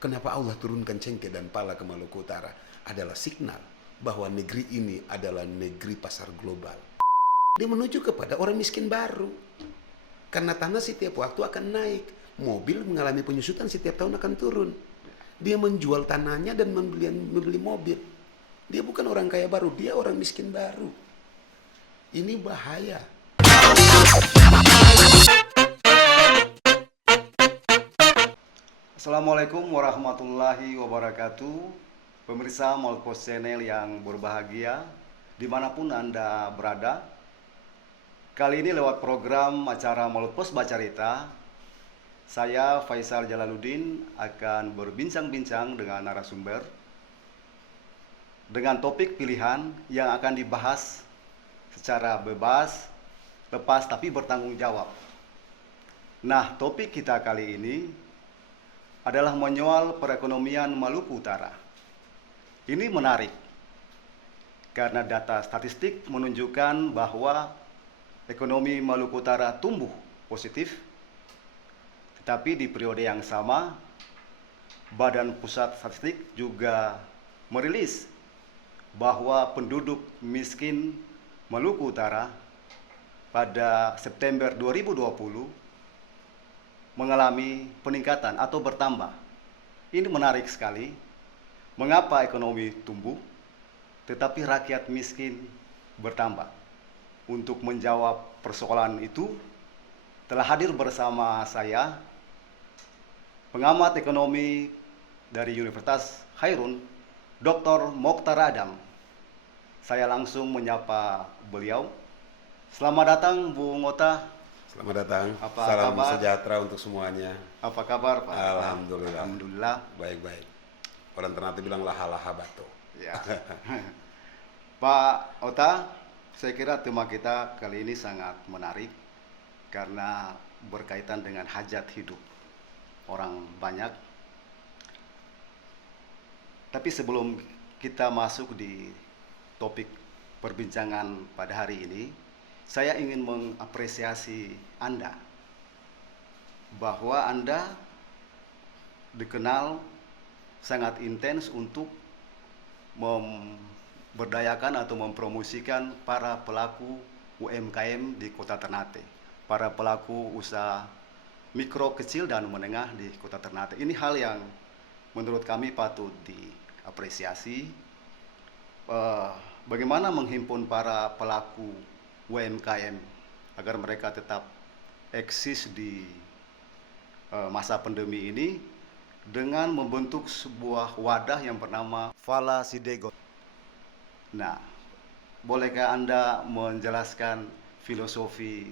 Kenapa Allah turunkan cengkeh dan pala ke Maluku Utara? Adalah signal bahwa negeri ini adalah negeri pasar global. Dia menuju kepada orang miskin baru. Karena tanah setiap waktu akan naik. Mobil mengalami penyusutan setiap tahun akan turun. Dia menjual tanahnya dan membeli mobil. Dia bukan orang kaya baru, dia orang miskin baru. Ini bahaya. Assalamualaikum warahmatullahi wabarakatuh. Pemirsa Molpos Channel yang berbahagia dimanapun Anda berada. Kali ini lewat program acara Molpos Bacarita, saya Faisal Jalaluddin akan berbincang-bincang dengan narasumber dengan topik pilihan yang akan dibahas secara bebas, lepas tapi bertanggung jawab. Nah, topik kita kali ini adalah menyoal perekonomian Maluku Utara. Ini menarik karena data statistik menunjukkan bahwa ekonomi Maluku Utara tumbuh positif, tetapi di periode yang sama Badan Pusat Statistik juga merilis bahwa penduduk miskin Maluku Utara pada September 2020 mengalami peningkatan atau bertambah. Ini menarik sekali. Mengapa ekonomi tumbuh, tetapi rakyat miskin bertambah? Untuk menjawab persoalan itu, telah hadir bersama saya pengamat ekonomi dari Universitas Khairun, Dr. Mokhtar Adam. Saya langsung menyapa beliau. Selamat datang, Bu Ngota. Selamat datang. Apa Salam kabar? sejahtera untuk semuanya. Apa kabar, Pak? Alhamdulillah. Alhamdulillah. Baik-baik. Orang Ternate bilang laha-laha bato. Ya. Pak Ota, saya kira tema kita kali ini sangat menarik karena berkaitan dengan hajat hidup orang banyak. Tapi sebelum kita masuk di topik perbincangan pada hari ini, saya ingin mengapresiasi Anda bahwa Anda dikenal sangat intens untuk memberdayakan atau mempromosikan para pelaku UMKM di Kota Ternate, para pelaku usaha mikro, kecil, dan menengah di Kota Ternate. Ini hal yang menurut kami patut diapresiasi. Bagaimana menghimpun para pelaku UMKM agar mereka tetap eksis di masa pandemi ini dengan membentuk sebuah wadah yang bernama Fala Sidegon. Nah, bolehkah Anda menjelaskan filosofi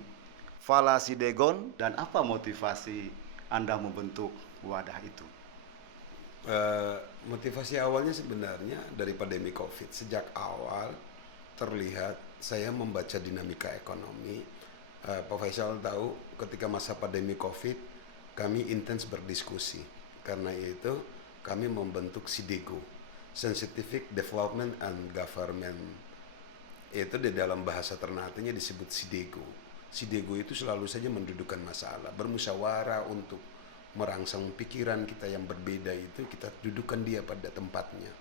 Fala Sidegon dan apa motivasi Anda membentuk wadah itu? Motivasi awalnya sebenarnya dari pandemi COVID. Sejak awal terlihat saya membaca dinamika ekonomi. Pak Faisal tahu ketika masa pandemi COVID kami intens berdiskusi. Karena itu kami membentuk SIDEGO, Scientific Development and Government. Itu di dalam bahasa Ternatenya disebut SIDEGO. SIDEGO itu selalu saja mendudukan masalah, bermusyawarah untuk merangsang pikiran kita yang berbeda itu, kita dudukan dia pada tempatnya.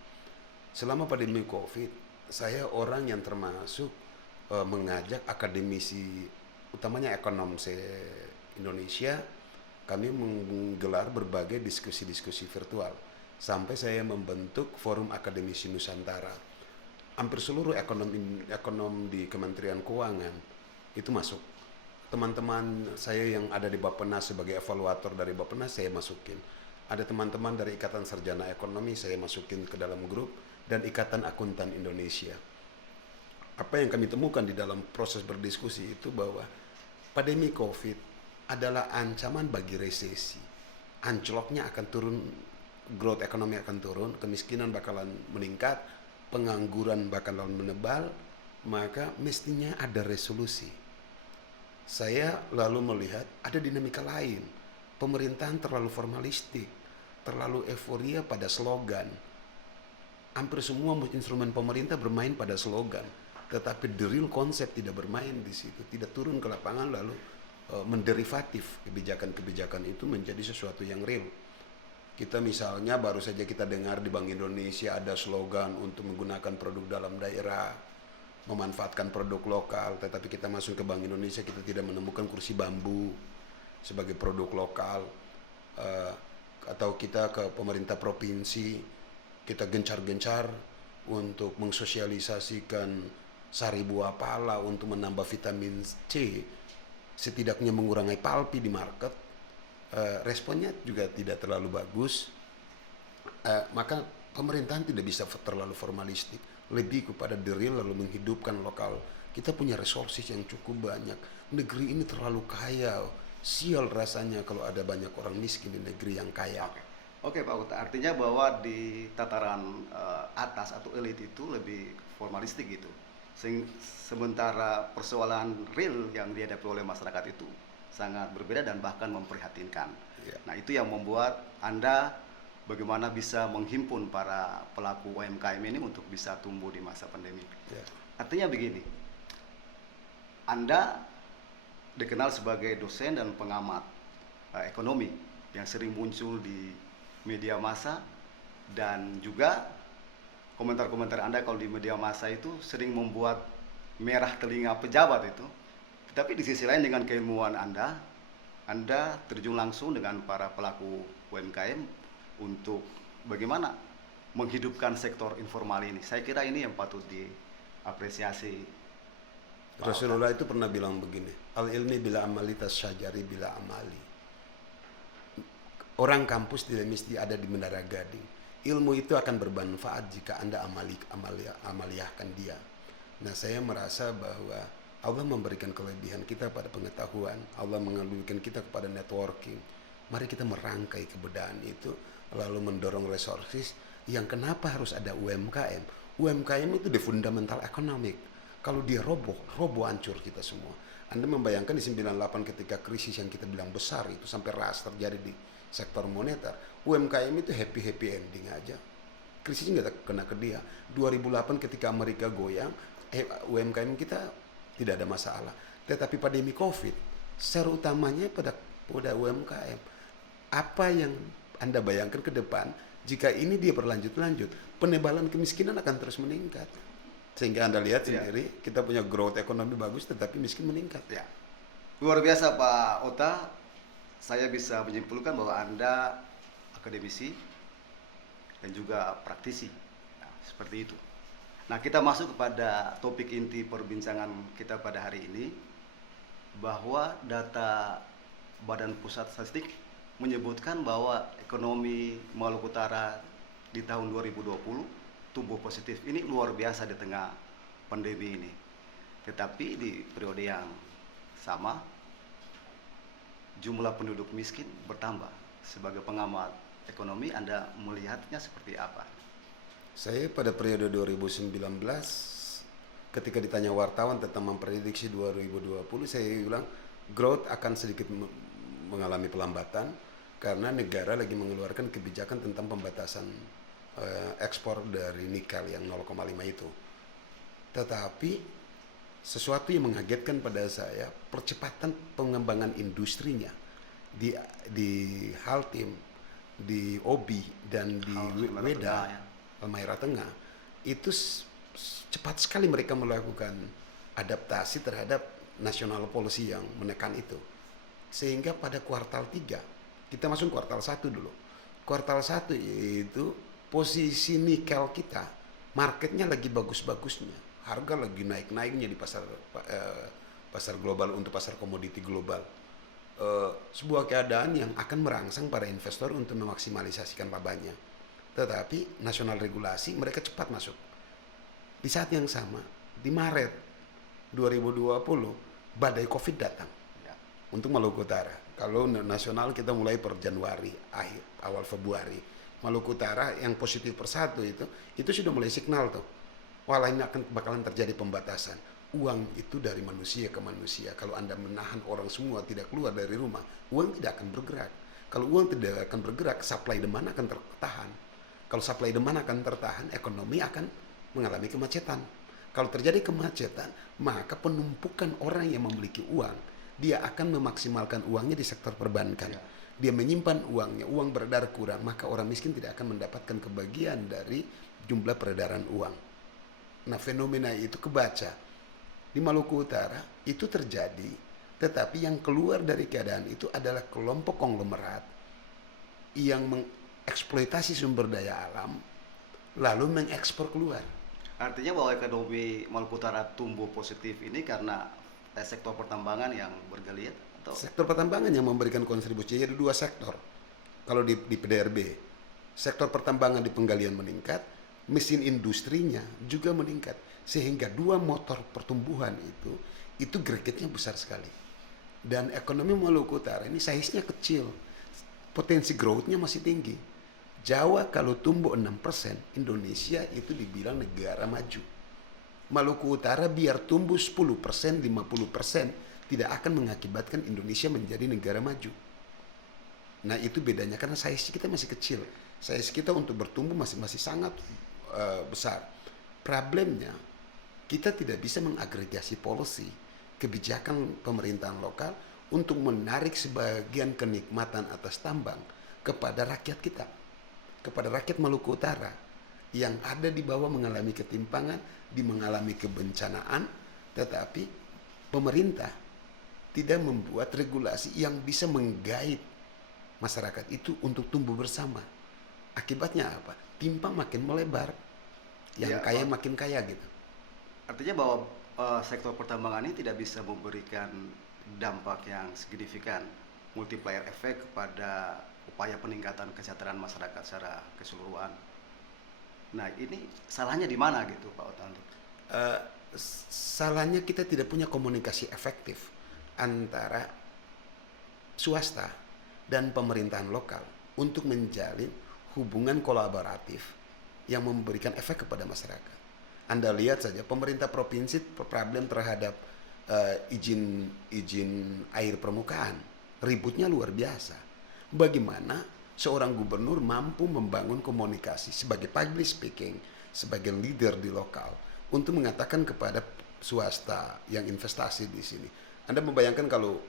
Selama pandemi COVID, saya orang yang termasuk mengajak akademisi, utamanya ekonom Indonesia, kami menggelar berbagai diskusi-diskusi virtual. Sampai saya membentuk Forum Akademisi Nusantara. Hampir seluruh ekonom di Kementerian Keuangan itu masuk. Teman-teman saya yang ada di Bappenas sebagai evaluator dari Bappenas saya masukin. Ada teman-teman dari Ikatan Sarjana Ekonomi saya masukin ke dalam grup, dan Ikatan Akuntan Indonesia. Apa yang kami temukan di dalam proses berdiskusi itu bahwa pandemi COVID adalah ancaman bagi resesi. Anjloknya akan turun, growth ekonomi akan turun, kemiskinan bakalan meningkat, pengangguran bakalan menebal, maka mestinya ada resolusi. Saya lalu melihat ada dinamika lain. Pemerintahan terlalu formalistik, terlalu euforia pada slogan. Hampir semua instrumen pemerintah bermain pada slogan, tetapi the real konsep tidak bermain di situ, tidak turun ke lapangan lalu menderivatif kebijakan-kebijakan itu menjadi sesuatu yang real. Kita misalnya baru saja kita dengar di Bank Indonesia ada slogan untuk menggunakan produk dalam daerah, memanfaatkan produk lokal, tetapi kita masuk ke Bank Indonesia kita tidak menemukan kursi bambu sebagai produk lokal. Atau kita ke pemerintah provinsi, kita gencar-gencar untuk mensosialisasikan sari buah pala untuk menambah vitamin C, setidaknya mengurangi palpi di market. Responnya juga tidak terlalu bagus. Maka pemerintahan tidak bisa terlalu formalistik, lebih kepada the real, lalu menghidupkan lokal. Kita punya resources yang cukup banyak, negeri ini terlalu kaya, sial rasanya kalau ada banyak orang miskin di negeri yang kaya. Oke Pak Uta, artinya bahwa di tataran atas atau elit itu lebih formalistik gitu. Sementara persoalan real yang dihadapi oleh masyarakat itu sangat berbeda dan bahkan memprihatinkan. Ya. Nah itu yang membuat Anda bagaimana bisa menghimpun para pelaku UMKM ini untuk bisa tumbuh di masa pandemi. Ya. Artinya begini, Anda dikenal sebagai dosen dan pengamat ekonomi yang sering muncul di media massa, dan juga komentar-komentar Anda kalau di media massa itu sering membuat merah telinga pejabat itu. Tapi di sisi lain dengan keilmuan Anda terjun langsung dengan para pelaku UMKM untuk bagaimana menghidupkan sektor informal ini. Saya kira ini yang patut diapresiasi. Rasulullah itu pernah bilang begini, al-ilmi bila amali tasyajari bila amali. Orang kampus tidak mesti ada di Menara Gading. Ilmu itu akan bermanfaat jika Anda amaliyahkan dia. Nah, saya merasa bahwa Allah memberikan kelebihan kita pada pengetahuan, Allah mengambilkan kita kepada networking. Mari kita merangkai kebudayaan itu, lalu mendorong resources yang kenapa harus ada UMKM. UMKM itu di fundamental ekonomi. Kalau dia roboh hancur kita semua. Anda membayangkan di 98 ketika krisis yang kita bilang besar itu sampai ras terjadi di sektor moneter, UMKM itu happy ending aja. Krisisnya nggak kena ke dia. 2008 ketika Amerika goyang, UMKM kita tidak ada masalah. Tetapi pandemi COVID, share utamanya pada UMKM. Apa yang Anda bayangkan ke depan, jika ini dia berlanjut-lanjut, penebalan kemiskinan akan terus meningkat. Sehingga Anda lihat sendiri, kita punya growth ekonomi bagus, tetapi miskin meningkat. Ya. Luar biasa Pak Ota, saya bisa menyimpulkan bahwa Anda akademisi dan juga praktisi. Nah, seperti itu. Nah, kita masuk kepada topik inti perbincangan kita pada hari ini, bahwa data Badan Pusat Statistik menyebutkan bahwa ekonomi Maluku Utara di tahun 2020 tumbuh positif. Ini luar biasa di tengah pandemi ini. Tetapi di periode yang sama, jumlah penduduk miskin bertambah. Sebagai pengamat ekonomi, Anda melihatnya seperti apa? Saya pada periode 2019, ketika ditanya wartawan tentang memprediksi 2020, saya bilang growth akan sedikit mengalami pelambatan karena negara lagi mengeluarkan kebijakan tentang pembatasan ekspor dari nikel yang 0,5 itu. Tetapi sesuatu yang mengagetkan pada saya, percepatan pengembangan industrinya di Haltim, di Obi, dan di Weda, Halmahera Tengah, itu cepat sekali mereka melakukan adaptasi terhadap national policy yang menekan itu. Sehingga pada kuartal 3, kita masuk kuartal 1 dulu. Kuartal 1 itu posisi nikel kita, marketnya lagi bagus-bagusnya, harga lagi naik-naiknya di pasar global, untuk pasar komoditi global. Sebuah keadaan yang akan merangsang para investor untuk memaksimalisasikan labanya. Tetapi nasional regulasi mereka cepat masuk. Di saat yang sama, di Maret 2020 badai COVID datang untuk Maluku Utara. Kalau nasional kita mulai per Januari, awal Februari. Maluku Utara yang positif per 1 itu sudah mulai signal tuh. Wah, ini bakalan terjadi pembatasan. Uang itu dari manusia ke manusia. Kalau Anda menahan orang semua tidak keluar dari rumah, uang tidak akan bergerak. Kalau uang tidak akan bergerak, supply demand akan tertahan. Kalau supply demand akan tertahan, ekonomi akan mengalami kemacetan. Kalau terjadi kemacetan, maka penumpukan orang yang memiliki uang, dia akan memaksimalkan uangnya di sektor perbankan. dia menyimpan uangnya, uang beredar kurang, maka orang miskin tidak akan mendapatkan kebagian dari jumlah peredaran uang. Nah, fenomena itu kebaca di Maluku Utara itu terjadi, tetapi yang keluar dari keadaan itu adalah kelompok konglomerat yang mengeksploitasi sumber daya alam lalu mengekspor keluar. Artinya bahwa ekonomi Maluku Utara tumbuh positif ini karena sektor pertambangan yang bergeliat atau Sektor pertambangan yang memberikan kontribusi. Jadi dua sektor. Kalau di PDRB, sektor pertambangan di penggalian meningkat, mesin industrinya juga meningkat. Sehingga dua motor pertumbuhan itu gregetnya besar sekali. Dan ekonomi Maluku Utara ini size-nya kecil. Potensi growth-nya masih tinggi. Jawa kalau tumbuh 6%, Indonesia itu dibilang negara maju. Maluku Utara biar tumbuh 10%, 50% tidak akan mengakibatkan Indonesia menjadi negara maju. Nah, itu bedanya karena size kita masih kecil. Size kita untuk bertumbuh masih sangat besar. Problemnya kita tidak bisa mengagregasi policy, kebijakan pemerintahan lokal untuk menarik sebagian kenikmatan atas tambang kepada rakyat kita, kepada rakyat Maluku Utara yang ada di bawah mengalami ketimpangan, mengalami kebencanaan, tetapi pemerintah tidak membuat regulasi yang bisa menggait masyarakat itu untuk tumbuh bersama. Akibatnya apa? Timpang makin melebar, yang ya, kaya makin kaya gitu. artinya bahwa sektor pertambangan ini tidak bisa memberikan dampak yang signifikan, multiplier efek kepada upaya peningkatan kesejahteraan masyarakat secara keseluruhan. Nah, ini salahnya di mana gitu Pak Otanto? Salahnya kita tidak punya komunikasi efektif antara swasta dan pemerintahan lokal untuk menjalin hubungan kolaboratif yang memberikan efek kepada masyarakat. Anda lihat saja pemerintah provinsi problem terhadap izin air permukaan, ributnya luar biasa. Bagaimana seorang gubernur mampu membangun komunikasi sebagai public speaking, sebagai leader di lokal untuk mengatakan kepada swasta yang investasi di sini. Anda membayangkan kalau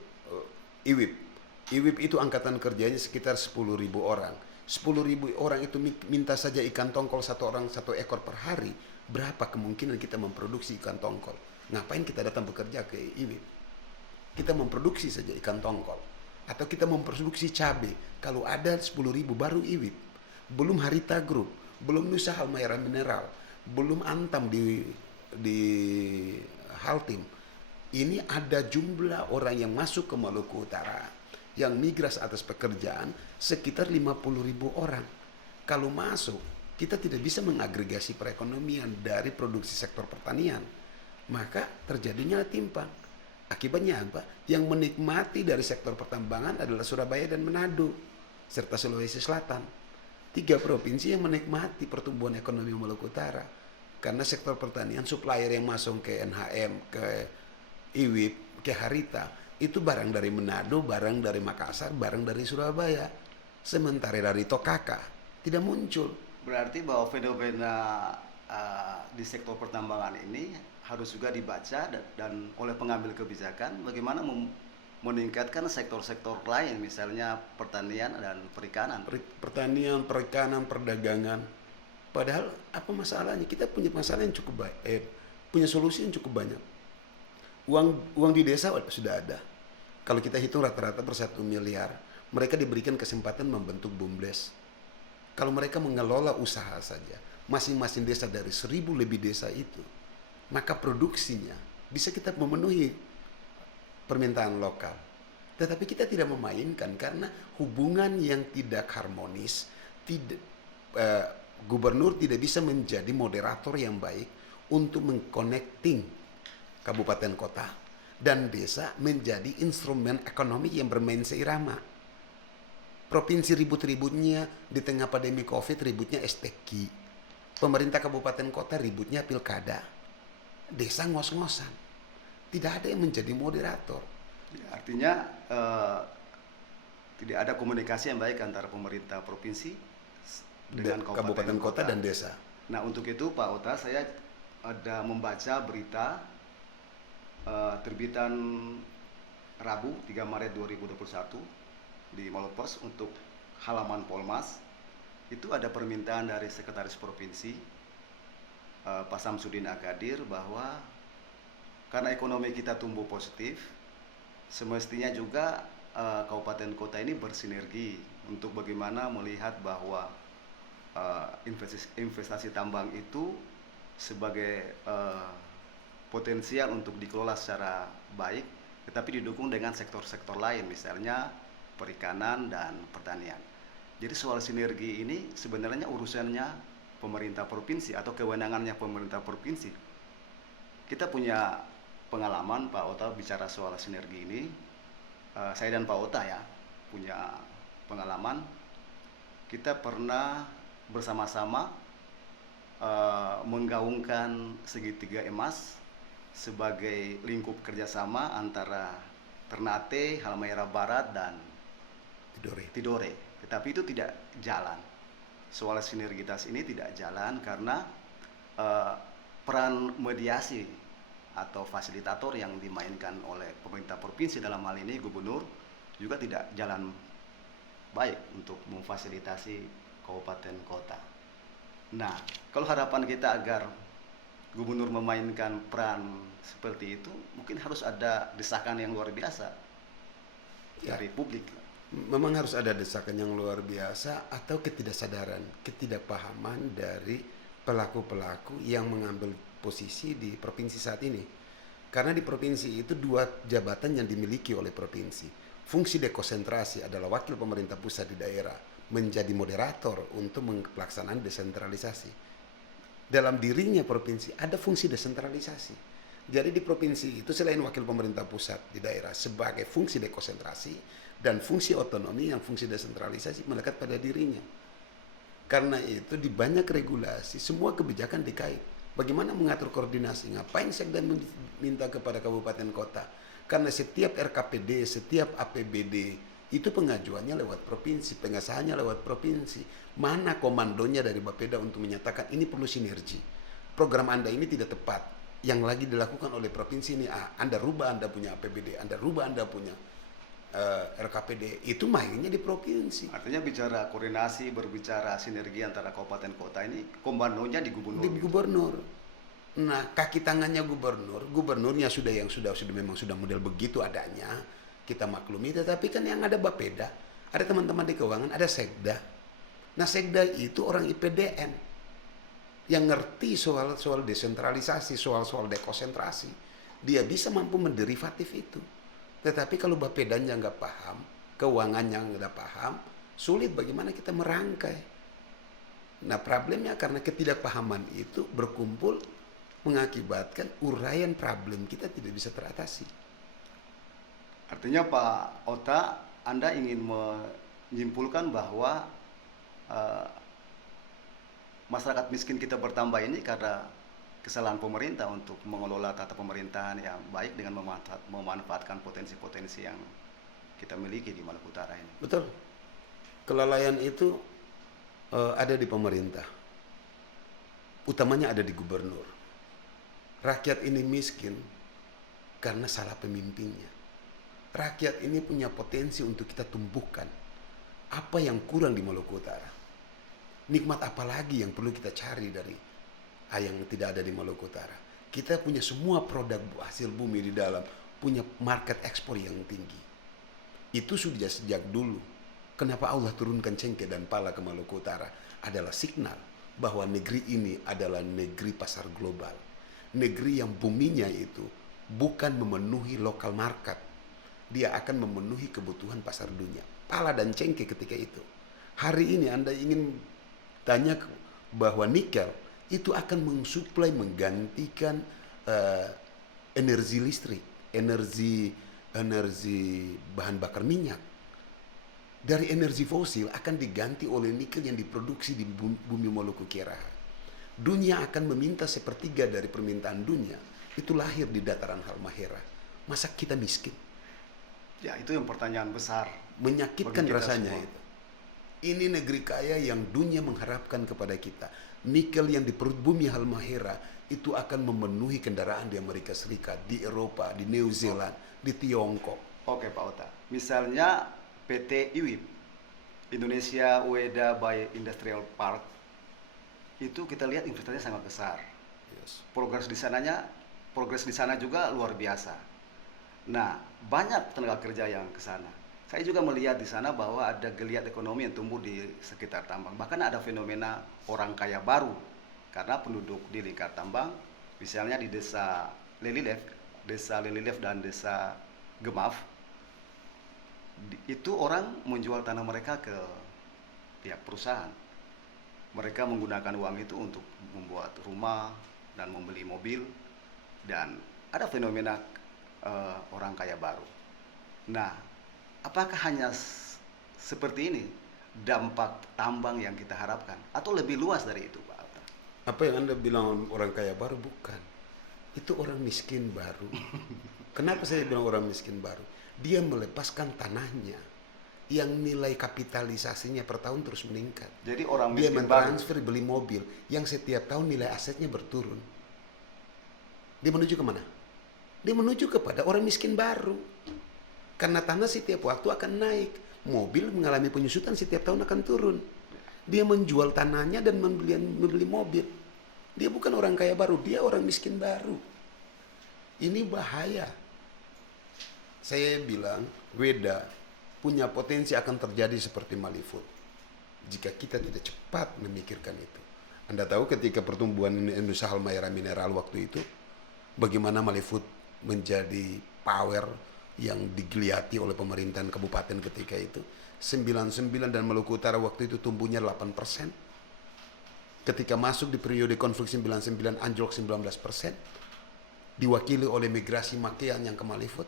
IWIP itu angkatan kerjanya sekitar 10.000 orang. 10.000 orang itu minta saja ikan tongkol satu orang 1 ekor per hari. Berapa kemungkinan kita memproduksi ikan tongkol? Ngapain kita datang bekerja ke IWIP? Kita memproduksi saja ikan tongkol. Atau kita memproduksi cabai. Kalau ada 10.000 baru IWIP. Belum Harita Group, belum Nusa Halmahera Mineral, belum Antam di Haltim. Ini ada jumlah orang yang masuk ke Maluku Utara yang migras atas pekerjaan sekitar 50.000 orang. Kalau masuk, kita tidak bisa mengagregasi perekonomian dari produksi sektor pertanian, maka terjadinya timpang. Akibatnya apa? Yang menikmati dari sektor pertambangan adalah Surabaya dan Manado, serta Sulawesi Selatan. 3 provinsi yang menikmati pertumbuhan ekonomi Maluku Utara. Karena sektor pertanian, supplier yang masuk ke NHM, ke IWIP, ke Harita, itu barang dari Manado, barang dari Makassar, barang dari Surabaya. Sementara dari Tokaka tidak muncul. Berarti bahwa fenomena di sektor pertambangan ini harus juga dibaca dan oleh pengambil kebijakan bagaimana meningkatkan sektor-sektor lain, misalnya pertanian dan perikanan. Pertanian, perikanan, perdagangan. Padahal apa masalahnya? Kita punya masalah yang cukup baik, punya solusi yang cukup banyak. Uang di desa sudah ada. Kalau kita hitung rata-rata per 1 miliar, mereka diberikan kesempatan membentuk BUMDes. Kalau mereka mengelola usaha saja, masing-masing desa dari 1.000 lebih desa itu, maka produksinya bisa kita memenuhi permintaan lokal. Tetapi kita tidak memainkan karena hubungan yang tidak harmonis, gubernur tidak bisa menjadi moderator yang baik untuk mengconnecting kabupaten kota dan desa menjadi instrumen ekonomi yang bermain seirama. Provinsi ribut-ributnya di tengah pandemi COVID, ributnya STQ. Pemerintah kabupaten kota ributnya pilkada. Desa ngos-ngosan. Tidak ada yang menjadi moderator. Artinya tidak ada komunikasi yang baik antara pemerintah provinsi dengan kabupaten kota dan desa. Nah, untuk itu Pak Ota, saya ada membaca berita terbitan Rabu 3 Maret 2021 di Malopos untuk halaman Polmas itu ada permintaan dari Sekretaris Provinsi Pak Samsudin Agadir bahwa karena ekonomi kita tumbuh positif, semestinya juga kabupaten kota ini bersinergi untuk bagaimana melihat bahwa investasi tambang itu sebagai potensial untuk dikelola secara baik, tetapi didukung dengan sektor-sektor lain, misalnya perikanan dan pertanian. Jadi soal sinergi ini sebenarnya urusannya pemerintah provinsi atau kewenangannya pemerintah provinsi. Kita punya pengalaman Pak Ota bicara soal sinergi ini. Saya dan Pak Ota ya punya pengalaman. Kita pernah bersama-sama menggaungkan segitiga emas sebagai lingkup kerjasama antara Ternate, Halmahera Barat, dan Tidore. Tetapi itu tidak jalan. Soal sinergitas ini tidak jalan karena peran mediasi atau fasilitator yang dimainkan oleh pemerintah provinsi, dalam hal ini gubernur, juga tidak jalan baik untuk memfasilitasi kabupaten kota. Nah, kalau harapan kita agar gubernur memainkan peran seperti itu, mungkin harus ada desakan yang luar biasa dari publik. Memang harus ada desakan yang luar biasa atau ketidaksadaran, ketidakpahaman dari pelaku-pelaku yang mengambil posisi di provinsi saat ini. Karena di provinsi itu 2 jabatan yang dimiliki oleh provinsi. Fungsi dekonsentrasi adalah wakil pemerintah pusat di daerah, menjadi moderator untuk pelaksanaan desentralisasi. Dalam dirinya provinsi ada fungsi desentralisasi. Jadi di provinsi itu selain wakil pemerintah pusat di daerah sebagai fungsi dekonsentrasi dan fungsi otonomi yang fungsi desentralisasi melekat pada dirinya. Karena itu di banyak regulasi semua kebijakan dikait. Bagaimana mengatur koordinasi? Ngapain Sekda minta kepada kabupaten kota? Karena setiap RKPD, setiap APBD itu pengajuannya lewat provinsi, pengesahannya lewat provinsi. Mana komandonya dari Bapeda untuk menyatakan ini perlu sinergi. Program Anda ini tidak tepat. Yang lagi dilakukan oleh provinsi ini, Anda rubah Anda punya APBD, Anda rubah Anda punya RKPD, itu mainnya di provinsi. Artinya bicara koordinasi, berbicara sinergi antara kabupaten kota ini komandonya di gubernur. Di gubernur. Nah, kaki tangannya gubernurnya memang sudah model begitu adanya, kita maklumi. Tetapi kan yang ada Bapeda, ada teman-teman di keuangan, ada Sekda. Nah, Sekda itu orang IPDN yang ngerti soal desentralisasi, soal dekonsentrasi. Dia bisa mampu menderivatif itu. Tetapi kalau Bapedanya nggak paham, keuangannya nggak paham, sulit bagaimana kita merangkai. Nah, problemnya karena ketidakpahaman itu berkumpul mengakibatkan uraian problem kita tidak bisa teratasi. Artinya Pak Ota, Anda ingin menyimpulkan bahwa masyarakat miskin kita bertambah ini karena kesalahan pemerintah untuk mengelola tata pemerintahan yang baik dengan memanfaatkan potensi-potensi yang kita miliki di Maluku Utara ini. Betul. Kelalaian itu ada di pemerintah. Utamanya ada di gubernur. Rakyat ini miskin karena salah pemimpinnya. Rakyat ini punya potensi untuk kita tumbuhkan. Apa yang kurang di Maluku Utara? Nikmat apa lagi yang perlu kita cari dari yang tidak ada di Maluku Utara? Kita punya semua produk hasil bumi di dalam, punya market ekspor yang tinggi. Itu sudah sejak dulu. Kenapa Allah turunkan cengkeh dan pala ke Maluku Utara? Adalah signal bahwa negeri ini adalah negeri pasar global. Negeri yang buminya itu bukan memenuhi lokal market. Dia akan memenuhi kebutuhan pasar dunia. Pala dan cengkeh ketika itu. Hari ini Anda ingin tanya bahwa nikel itu akan mensuplai, menggantikan energi listrik, energi bahan bakar minyak. Dari energi fosil akan diganti oleh nikel yang diproduksi di bumi Maluku Utara. Dunia akan meminta sepertiga dari permintaan dunia. Itu lahir di dataran Halmahera. Masa kita miskin? Ya, itu yang pertanyaan besar. Menyakitkan rasanya semua. Itu. Ini negeri kaya yang dunia mengharapkan kepada kita. Nikel yang di perut bumi Halmahera itu akan memenuhi kendaraan di Amerika Serikat, di Eropa, di New Zealand, di Tiongkok. Oke Pak Ota, misalnya PT IWIP, Indonesia Ueda by Industrial Park, itu kita lihat investasinya sangat besar. Yes. Progres di sana juga luar biasa. Nah, banyak tenaga kerja yang ke sana. Saya juga melihat di sana bahwa ada geliat ekonomi yang tumbuh di sekitar tambang. Bahkan ada fenomena orang kaya baru karena penduduk di lingkar tambang, misalnya di desa Lelilef dan desa Gemaf, itu orang menjual tanah mereka ke pihak perusahaan. Mereka menggunakan uang itu untuk membuat rumah dan membeli mobil, dan ada fenomena orang kaya baru. Nah, apakah hanya seperti ini dampak tambang yang kita harapkan, atau lebih luas dari itu, Pak Alta? Apa yang Anda bilang orang kaya baru? Bukan. Itu orang miskin baru. Kenapa saya bilang orang miskin baru? Dia melepaskan tanahnya yang nilai kapitalisasinya per tahun terus meningkat. Jadi orang Dia miskin mentransfer beli mobil yang setiap tahun nilai asetnya berturun. Dia menuju kemana? Dia menuju kepada orang miskin baru. Karena tanah setiap waktu akan naik. Mobil mengalami penyusutan setiap tahun akan turun. Dia menjual tanahnya dan membeli mobil. Dia bukan orang kaya baru, dia orang miskin baru. Ini bahaya. Saya bilang, Weda punya potensi akan terjadi seperti Malifood jika kita tidak cepat memikirkan itu. Anda tahu ketika pertumbuhan Indonesia Halmahera Mineral waktu itu, bagaimana Malifood menjadi power yang digeliati oleh pemerintahan kabupaten ketika itu. 99 dan Maluku Utara waktu itu tumbuhnya 8%. Ketika masuk di periode konflik 99 anjlok 19%. Diwakili oleh migrasi Makian yang ke Malifood.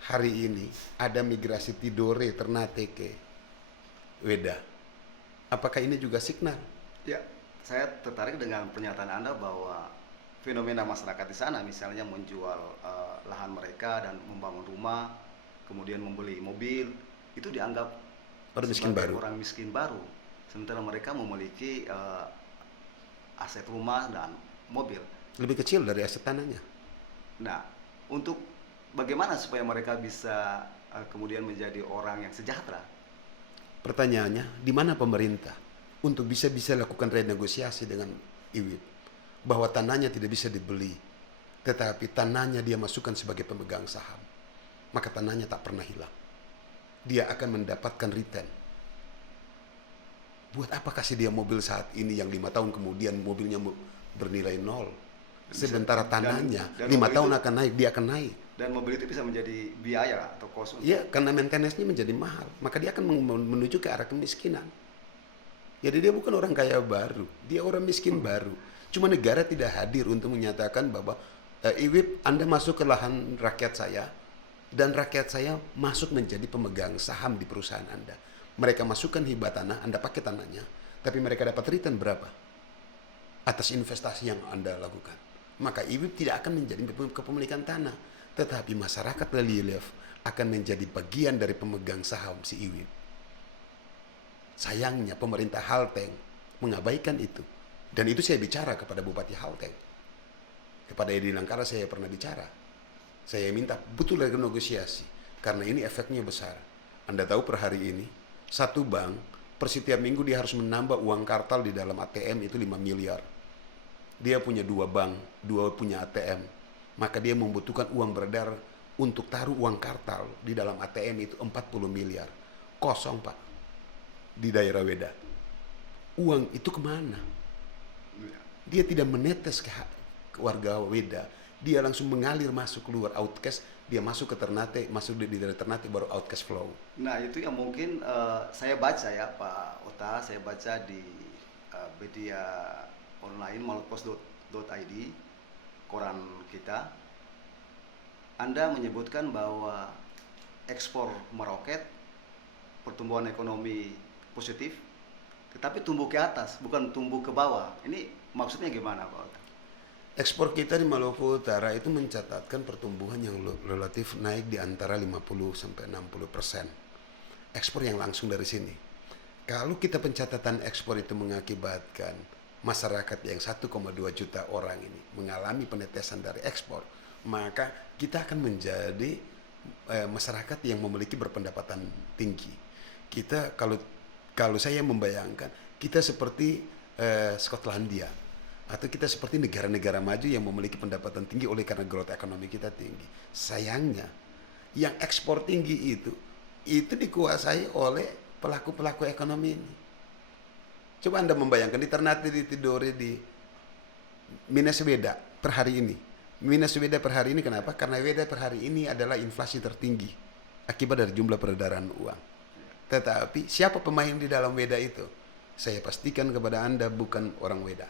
Hari ini ada migrasi Tidore, Ternate ke Weda. Apakah ini juga signal? Ya, saya tertarik dengan pernyataan Anda bahwa fenomena masyarakat di sana, misalnya menjual lahan mereka dan membangun rumah, kemudian membeli mobil, itu dianggap Orang miskin sebagai baru. orang miskin baru. Sementara mereka memiliki aset rumah dan mobil. Lebih kecil dari aset tanahnya. Nah, untuk bagaimana supaya mereka bisa kemudian menjadi orang yang sejahtera? Pertanyaannya, di mana pemerintah untuk bisa lakukan renegosiasi dengan IWIP bahwa tanahnya tidak bisa dibeli, tetapi tanahnya dia masukkan sebagai pemegang saham, maka tanahnya tak pernah hilang. Dia akan mendapatkan return. Buat apa kasih dia mobil saat ini yang 5 tahun kemudian mobilnya bernilai 0? Sementara tanahnya 5 tahun akan naik, dia akan naik. Dan mobil itu bisa menjadi biaya atau cost. Iya, karena maintenance-nya menjadi mahal. Maka dia akan menuju ke arah kemiskinan. Jadi dia bukan orang kaya baru, dia orang miskin baru. Cuma negara tidak hadir untuk menyatakan bahwa IWIP Anda masuk ke lahan rakyat saya, dan rakyat saya masuk menjadi pemegang saham di perusahaan Anda. Mereka masukkan hibah tanah, Anda pakai tanahnya, tapi mereka dapat return berapa? Atas investasi yang Anda lakukan. Maka IWIP tidak akan menjadi kepemilikan tanah, tetapi masyarakat Lelilef akan menjadi bagian dari pemegang saham si IWIP. Sayangnya pemerintah Halteng mengabaikan itu. Dan itu saya bicara kepada Bupati Halteng. Kepada Edi Langkara saya pernah bicara. Saya minta betul lagi negosiasi. Karena ini efeknya besar. Anda tahu per hari ini, satu bank per setiap minggu dia harus menambah uang kartal di dalam ATM itu 5 miliar. Dia punya 2 bank, 2 punya ATM. Maka dia membutuhkan uang beredar untuk taruh uang kartal di dalam ATM itu 40 miliar. Kosong, Pak. Di daerah Weda. Uang itu kemana? Dia tidak menetes ke warga Weda. Dia langsung mengalir masuk keluar outcast. Dia masuk ke Ternate, masuk di daerah Ternate baru outcast flow. Nah, itu yang mungkin saya baca ya Pak Ota, saya baca di media online malpos.id, koran kita. Anda menyebutkan bahwa ekspor meroket, pertumbuhan ekonomi positif, tetapi tumbuh ke atas, bukan tumbuh ke bawah. Ini maksudnya gimana, Pak Ota? Ekspor kita di Maluku Utara itu mencatatkan pertumbuhan yang relatif naik di antara 50-60%. Ekspor yang langsung dari sini. Kalau kita pencatatan ekspor itu mengakibatkan masyarakat yang 1,2 juta orang ini mengalami penetesan dari ekspor, maka kita akan menjadi masyarakat yang memiliki berpendapatan tinggi. Kita kalau saya membayangkan kita seperti Skotlandia atau kita seperti negara-negara maju yang memiliki pendapatan tinggi oleh karena growth ekonomi kita tinggi. Sayangnya yang ekspor tinggi itu dikuasai oleh pelaku-pelaku ekonomi ini. Coba Anda membayangkan di Ternate, di Tidore, di Minas Weda per hari ini. Minas Weda per hari ini kenapa? Karena Weda per hari ini adalah inflasi tertinggi akibat dari jumlah peredaran uang. Tetapi siapa pemain di dalam Weda itu? Saya pastikan kepada Anda bukan orang Weda.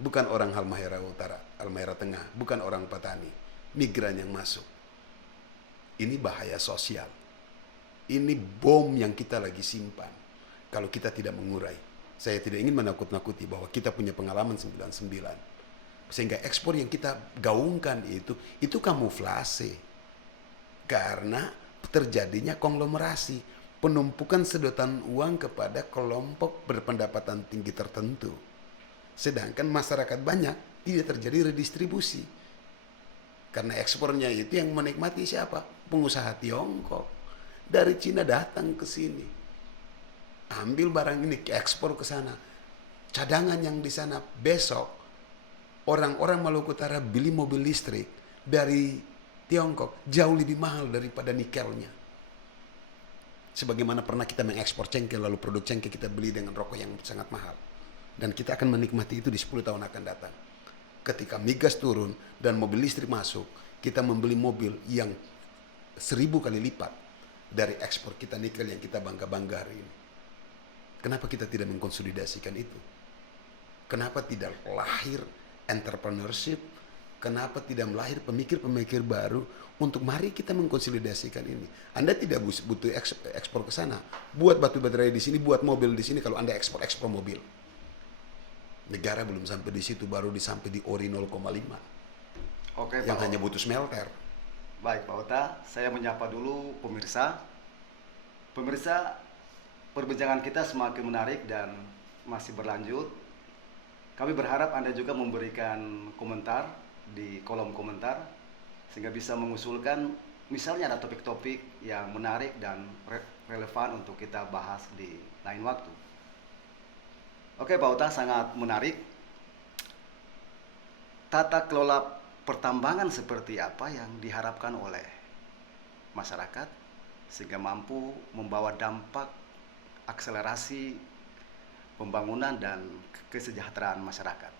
Bukan orang Halmahera Utara, Halmahera Tengah, bukan orang Patani. Migran yang masuk. Ini bahaya sosial. Ini bom yang kita lagi simpan kalau kita tidak mengurai. Saya tidak ingin menakut-nakuti bahwa kita punya pengalaman 99. Sehingga ekspor yang kita gaungkan itu kamuflase. Karena terjadinya konglomerasi, penumpukan sedotan uang kepada kelompok berpendapatan tinggi tertentu. Sedangkan masyarakat banyak tidak terjadi redistribusi. Karena ekspornya itu yang menikmati siapa? Pengusaha Tiongkok. Dari Cina datang ke sini. Ambil barang ini, ekspor ke sana. Cadangan yang di sana besok orang-orang Maluku Utara beli mobil listrik dari Tiongkok jauh lebih mahal daripada nikelnya. Sebagaimana pernah kita mengekspor cengkeh, lalu produk cengkeh kita beli dengan rokok yang sangat mahal. Dan kita akan menikmati itu di 10 tahun akan datang. Ketika migas turun dan mobil listrik masuk, kita membeli mobil yang 1000 kali lipat dari ekspor kita nikel yang kita bangga-bangga hari ini. Kenapa kita tidak mengkonsolidasikan itu? Kenapa tidak lahir entrepreneurship? Kenapa tidak lahir pemikir-pemikir baru untuk mari kita mengkonsolidasikan ini? Anda tidak butuh ekspor ke sana. Buat batu baterai di sini, buat mobil di sini kalau Anda ekspor mobil. Negara belum sampai di situ, baru sampai di ori 0,5. Oke, yang Pak hanya butuh smelter. Baik, Pak Ota, saya menyapa dulu pemirsa. Pemirsa, perbincangan kita semakin menarik dan masih berlanjut. Kami berharap Anda juga memberikan komentar di kolom komentar sehingga bisa mengusulkan misalnya ada topik-topik yang menarik dan relevan untuk kita bahas di lain waktu. Oke, Pak Ota, sangat menarik. Tata kelola pertambangan seperti apa yang diharapkan oleh masyarakat sehingga mampu membawa dampak akselerasi pembangunan dan kesejahteraan masyarakat.